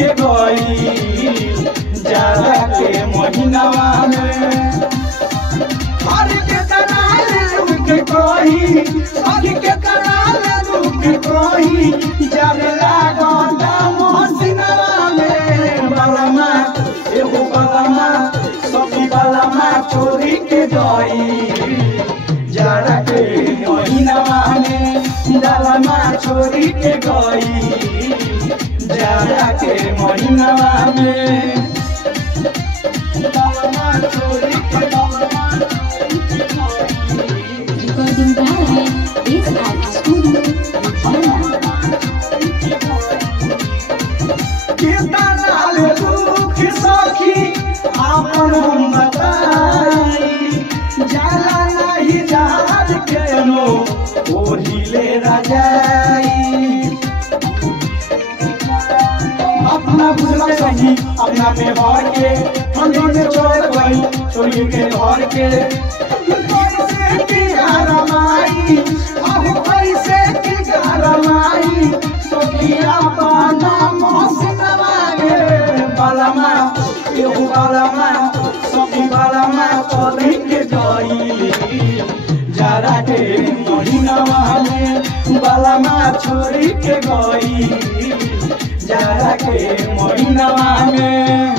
के गई जाड़ा के महीनावा में हर के कराले दुख कोई सखी के कराले दुख कोई जाने लागता मोहसिनवा में बालामा एगो बालामा सखी बालामा छोड़ी के गई जाड़ा के महीनावा में बालामा छोड़ी के गई जाड़ा के महीनावा में बालामा छोड़ी के Recording by is at Studio Vichana. कितना दुख सखी आपन हम बताई जाला नहीं जहाज के नो ओढ़िले रजाई अपना भूल सही अपना में भर के हम दोनों छोड़ गई छोड़ के घर के कैसे की रमाई अब कैसे की रमाई सोनिया पाना मोहसिनवा में बालामा एगो बालामा सखी बालामा छोड़ी के गई जाड़ा के महीनावा में बालामा छोड़ी के गई जाड़ा के महीनावा में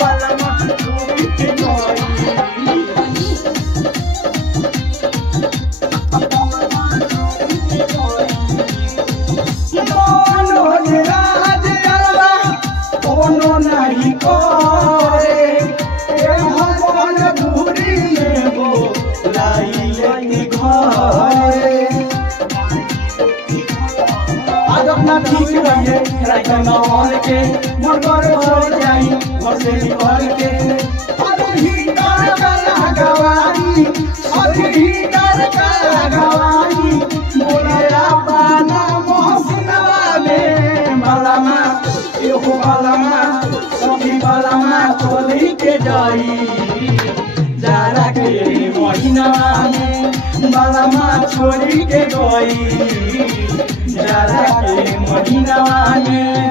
बालामा छोड़ी के गई नहीं करे हम दूरी में वो लाई घरे आज अपना ठीक रहिए रात नौल के मगर छोड़ जाई घर से निकल के अभी डर का गवाई अभी डर का गवाई बोलेरा पाना मोहसिनवा में बालामा एगो बालामा सखी बालामा छोड़ी के जाई जाड़ा के महीनावा में बालामा छोड़ी के गई जाड़ा के महीनावा में।